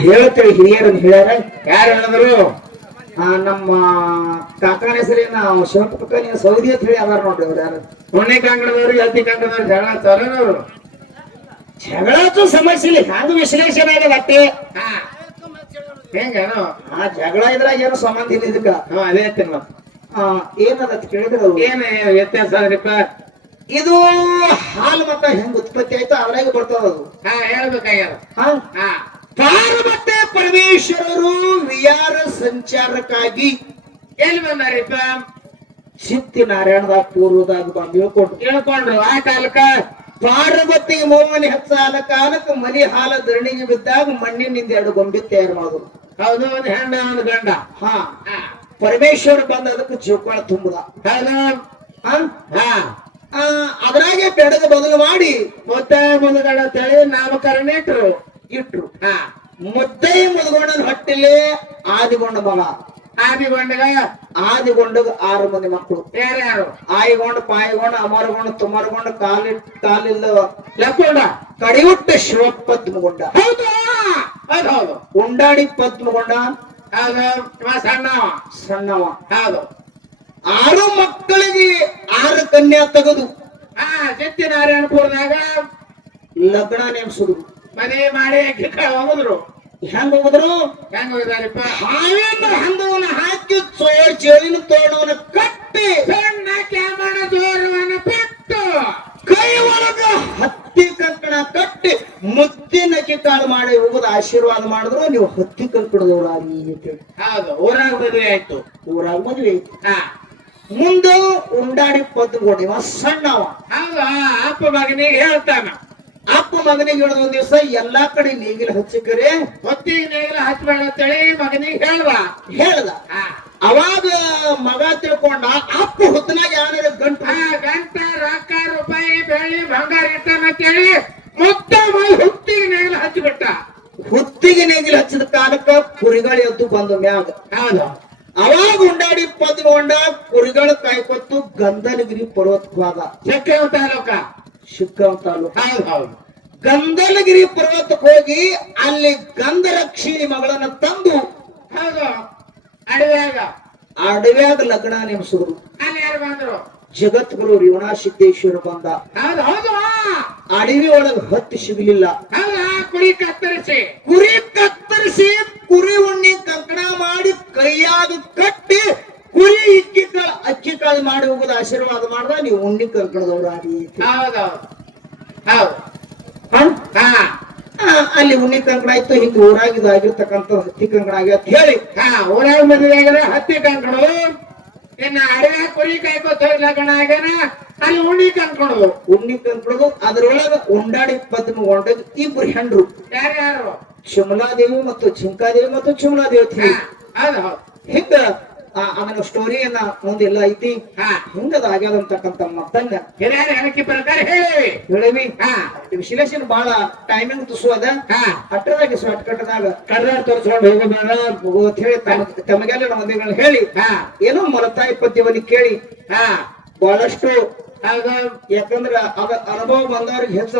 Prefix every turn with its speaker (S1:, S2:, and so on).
S1: ಹೇಳ್ತೇಳಿ ಹಿರಿಯರು ಹೇಳ್ಯಾರ.
S2: ಯಾರು ಹೇಳಿದ್ರು?
S1: ಆ, ನಮ್ಮ ಕಾಕನ ಹೆಸರಿನ ಶಿವಪ್ಪ ಸೌದಿ ಅಂತ ಹೇಳಿ ಅದಾರ ನೋಡ್ರಿ ಅವ್ರು ಯಾರು.
S2: ಉಣ್ಣೆ ಕಾಂಗ್ರದವ್ರು ಎತ್ತಿ ಕಾಂಗ್ರದವ್ರು ಜಗಳ ತರೋರು
S1: ಜಗಳಕ್ಕೂ ಸಮಸ್ಯೆ ಇಲ್ಲಿ. ಹ್ಯಾಂಗ ವಿಶ್ಲೇಷಣೆ
S2: ಹಾ. ಹೆಂಗೇನು
S1: ಆ ಜಗಳ ಇದ್ರಾಗ ಏನು ಸಂಬಂಧ ಇಲ್ಲ ಇದಕ್ಕ.
S2: ಅದೇ
S1: ಆ, ಏನದ ಕೇಳಿದ್ರು
S2: ಏನ ವ್ಯತ್ಯಾಸ ಅದ್ರಿಪ್ಪ
S1: ಇದು ಹಾಲು ಮತ್ತ ಹೆಂಗ್ ಉತ್ಪತ್ತಿ ಆಯ್ತು ಅವ್ರಾಗ ಬರ್ತದ ಅದು.
S2: ಹಾ ಹೇಳ್ಬೇಕಾಗ್ಯಾರ
S1: ಹಾ.
S2: ಹಾ.
S1: ಪಾರ್ವತಿ ಪರಮೇಶ್ವರರು ವಿಹಾರ ಸಂಚಾರಕ್ಕಾಗಿ?
S2: ಎಲ್ಲಿ ಬಂದಾರಪ್ಪ?
S1: ಸಿತ್ತಿ ನಾರಾಯಣದಾಗ ಪೂರ್ವದಾಗ ಬಂದು
S2: ಕೇಳ್ಕೊಂಡ್ರು ಆ ಕಾಲಕ್ಕ
S1: ಪಾರ್ವತಿ ಮೋಮನಿ ಹಚ್ಚಾಲ ಕಾಲಕ್ಕೆ ಮನಿ ಹಾಲ ಧರಣಿಗೆ ಬಿದ್ದಾಗ ಮಣ್ಣಿನಿಂದ ಎರಡು ಗೊಂಬೆ ತಯಾರು ಮಾಡಿದ್ರು.
S2: ಹೌದು ಒಂದು ಹೆಣ್ಣ ಒಂದು ಗಂಡ.
S1: ಹಾ. ಪರಮೇಶ್ವರ್ ಬಂದ ಅದಕ್ಕೆ ಜೋಕಾಳ ತುಂಬದ. ಅದ್ರಾಗೆ ಬೆಡಗ ಬದಲು ಮಾಡಿ
S2: ಮೊತ್ತ ಮೊದಲ ತಳಿ ನಾಮಕರಣ ಇಟ್ರು.
S1: ಇಟ್ರು
S2: ಹಾ
S1: ಮುದ್ದೈ ಮುದ್ಗೊಂಡನ ಹೊಟ್ಟಿಲೇ ಆದಿಗೊಂಡ ಮಗ
S2: ಆದಿಗೊಂಡಗ?
S1: ಆದಿಗೊಂಡಗ ಆರು ಮಂದಿ ಮಕ್ಕಳು.
S2: ಯಾರ್ಯಾರು?
S1: ಆಯಿಗೊಂಡ ಪಾಯಿಗೊಂಡ ಅಮರಗೊಂಡ ತುಮರಗೊಂಡ ಕಾಲಿ ಕಾಲಿಲ್ಲ
S2: ಲೆಕ್ಕೊಂಡ?
S1: ಕಡಿಯುಟ್ಟ ಶಿವಪದ್ಮಗೊಂಡ
S2: ಹೌದು. ಹೌದು ಹೌದು.
S1: ಉಂಡಾಡಿ ಪದ್ಮಗೊಂಡ.
S2: ಸಣ್ಣವ
S1: ಸಣ್ಣವ.
S2: ಹೌದು.
S1: ಆರು ಮಕ್ಕಳಿಗೆ ಆರು ಕನ್ಯಾ ತೆಗೆದು.
S2: ಹಾ ಸತ್ಯನಾರಾಯಣಪುರದಾಗ
S1: ಲಗ್ನ ನೇಮಿಸುದು.
S2: ಮನೆ ಮಾಡಿ ಹೋಗಿದ್ರು.
S1: ಹೆಂಗ್ ಹೋದ್ರು
S2: ಹೆಂಗ್ ಹೋಗಿದಾರಪ್ಪ
S1: ಹಾವೇನ ಹಂದವನ್ನ ಹಾಕಿ ಸೋರ್ ಚೇಳಿನ ತೋಡವನ್ನ ಕಟ್ಟಿ
S2: ಸಣ್ಣ ಕ್ಯಾಮರ ಜೋರವನ್ನ ಪಟ್ಟು
S1: ಕೈ ಒಳಗ ಹತ್ತಿ ಕಂಕಣ ಕಟ್ಟಿ ಮುತ್ತಿನ ಕಾಳು ಮಾಡಿ ಹೋಗುದು ಆಶೀರ್ವಾದ ಮಾಡಿದ್ರು ನೀವು ಹತ್ತಿ ಕಂಕಣದವಳಾಗಿ
S2: ಹೌದು ಊರಾಗ ಮದುವೆ ಆಯ್ತು.
S1: ಊರಾಗ ಮದುವೆ ಆಯ್ತು.
S2: ಹಾ.
S1: ಮುಂದೆ ಉಂಡಾಡಿ ಪದ್ದು ಇವ ಸಣ್ಣವ.
S2: ಹೌದಾ ಅಪ್ಪ ಮಗನಿಗೆ ಹೇಳ್ತಾನ.
S1: ಅಪ್ಪ ಮಗನಿಗೆ ಹೇಳಿದ ಒಂದ್ ದಿವಸ ಎಲ್ಲಾ ಕಡೆ ನೇಗಿಲು ಹಚ್ಚಿಕರೆ
S2: ಹೊತ್ತಿಗೆ ನೇಗಿಲ ಹಚ್ಚಬೇಡ ಅಂತೇಳಿ ಮಗನಿಗೆ ಹೇಳ್ಬಾ
S1: ಹೇಳ್ದ. ಅವಾಗ ಮಗ ತಿಳ್ಕೊಂಡ ಅಪ್ಪ ಹುತ್ತನಾಗ ಯಾರ ಗಂಟ?
S2: ಗಂಟ ರೊಕ್ಕ ರೂಪಾಯಿ ಬೆಳ್ಳಿ ಬಂಗಾರ ಇಟ್ಟಾನ ಅಂತೇಳಿ ಮೊತ್ತ ಮೈ ಹುತ್ತಿಗೆ ನೇಗಿಲ ಹಚ್ಚಿಬಿಟ್ಟ.
S1: ಹುತ್ತಿಗೆ ನೇಗಿಲ ಹಚ್ಚಿದ ಕಾಲಕ್ಕ ಕುರಿಗಳು ಎದ್ದು ಬಂದು ಮ್ಯಾಗ. ಅವಾಗ ಉಂಡಾಡಿ ಪದ್ಕೊಂಡ ಕುರಿಗಳು ಕಾಯ್ಕೊತ್ತು ಗಂಧನಗಿರಿ ಪರ್ವತವಾದ
S2: ಚಕ್ರ ತಾಲೂಕ
S1: ಶಿಗ್ಗಾಂವ್ ತಾಲೂಕು.
S2: ಹೌದು ಹೌದು.
S1: ಗಂಧನಗಿರಿ ಪರ್ವತಕ್ಕೆ ಹೋಗಿ ಅಲ್ಲಿ ಗಂಧರಕ್ಷಿಣಿ ಮಗಳನ್ನ ತಂದು
S2: ಹೌದು. ಅಡವ್ಯಾಗ.
S1: ಅಡವ್ಯಾಗ ಲಗ್ನ ನೇಮಿಸಿದ್ರು
S2: ಅಲ್ಲಿ ಯಾರು ಬಂದ್ರು?
S1: ಜಗದ್ಗುರು ರೇವಣ ಸಿದ್ದೇಶ್ವರ ಬಂದ.
S2: ಹೌದು ಹೌದು
S1: ಅಡವಿ ಒಳಗ ಹತ್ತಿ ಸಿಗಲಿಲ್ಲ.
S2: ಹೌದು ಕುರಿ ಕತ್ತರಿಸಿ.
S1: ಕುರಿ ಕತ್ತರಿಸಿ ಕುರಿ ಉಣ್ಣಿ ಕಂಕಣ ಮಾಡಿ ಕೈಯಾಗ ಕಟ್ಟಿ ಕುರಿ ಇಕ್ಕಿ ಕಾಳು ಅಕ್ಕಿ ಕಾಳು ಮಾಡಿ ಹೋಗೋದು ಆಶೀರ್ವಾದ ಉಂಡಿ ನೀವು ಉಣ್ಣಿ ಕಂಕಣದವ್ರು ಆಡಿ
S2: ಹೌದು. ಹೌದು
S1: ಹಾ?
S2: ಹಾ.
S1: ಆ, ಅಲ್ಲಿ ಉಣ್ಣಿ ಕಂಕಣ ಇತ್ತು ಹಿಂಗ ಊರಾಗ ಇದಾಗಿರ್ತಕ್ಕಂಥ ಹತ್ತಿ ಕಂಕಣ ಆಗ್ಯ ಅಂತ ಹೇಳಿ.
S2: ಹಾ ಊರಾಗ ಮದುವೆ ಆಗ್ಯಾರ ಹತ್ತಿ ಕಂಕಣವು. ಇನ್ನ ಅಡವ್ಯಾಗ ಕುರಿ ಕಾಯ್ಕೋತ ಲಗ್ನ ಆಗ್ಯಾನ ಅಲ್ಲಿ ಉಣ್ಣಿ ಕಂಕಣದು
S1: ಉಣ್ಣಿ ಕಂಕಣದು ಅದ್ರೊಳಗ ಉಂಡಾಡಿ ಪದ್ಮ ಪದ್ಮಗೊಂಡ ಇಬ್ರು ಹೆಂಡ್ರು.
S2: ಯಾರ್ಯಾರು?
S1: ಶಿಮಲಾದೇವಿ ಮತ್ತು ಚಿಂಕಾದೇವಿ ಮತ್ತು ಚಿಮಲಾದೇವಿ ಅಂತ ಹೇಳಿ. ಹಿಂಗ ಆ, ಸ್ಟೋರಿ ಸ್ಟೋರಿಯನ್ನ ಒಂದೆಲ್ಲ ಐತಿ.
S2: ಹಾ
S1: ಹಿಂಗದ ಆಗ್ಯಾದಂತಕ್ಕಂಥ ಮತ್ತನ್ನ
S2: ಹಿರಿಯರ ಪ್ರಕಾರ ಹೇಳಿ.
S1: ಹೇಳಿವಿ.
S2: ಹಾ
S1: ವಿಶ್ಲೇಷಣೆ ಬಹಳ ಟೈಮಿಂಗ್ ತುಸುವದ
S2: ಹಾ
S1: ಅಟ್ಟದಾಗ ಶಾರ್ಟ್ ಕಟ್ದಾಗ
S2: ಕಡ್ರ ತೋರಿಸ್ಕೊಂಡು ಹೋಗೋಣ
S1: ಅಂತ ಹೇಳಿ ತಮ- ತಮಗೆಲ್ಲ ಮಂದಿಗಳನ್ನ ಹೇಳಿ.
S2: ಹಾ
S1: ಏನೋ ಮಲತಾಯಿ ಪದ್ಯವನ್ನು ಕೇಳಿ.
S2: ಹಾ
S1: ಬಹಳಷ್ಟು
S2: ಆಗ
S1: ಯಾಕಂದ್ರ ಅದ ಅನುಭವ ಬಂದವ್ರಿಗೆ ಹೆಚ್ಚು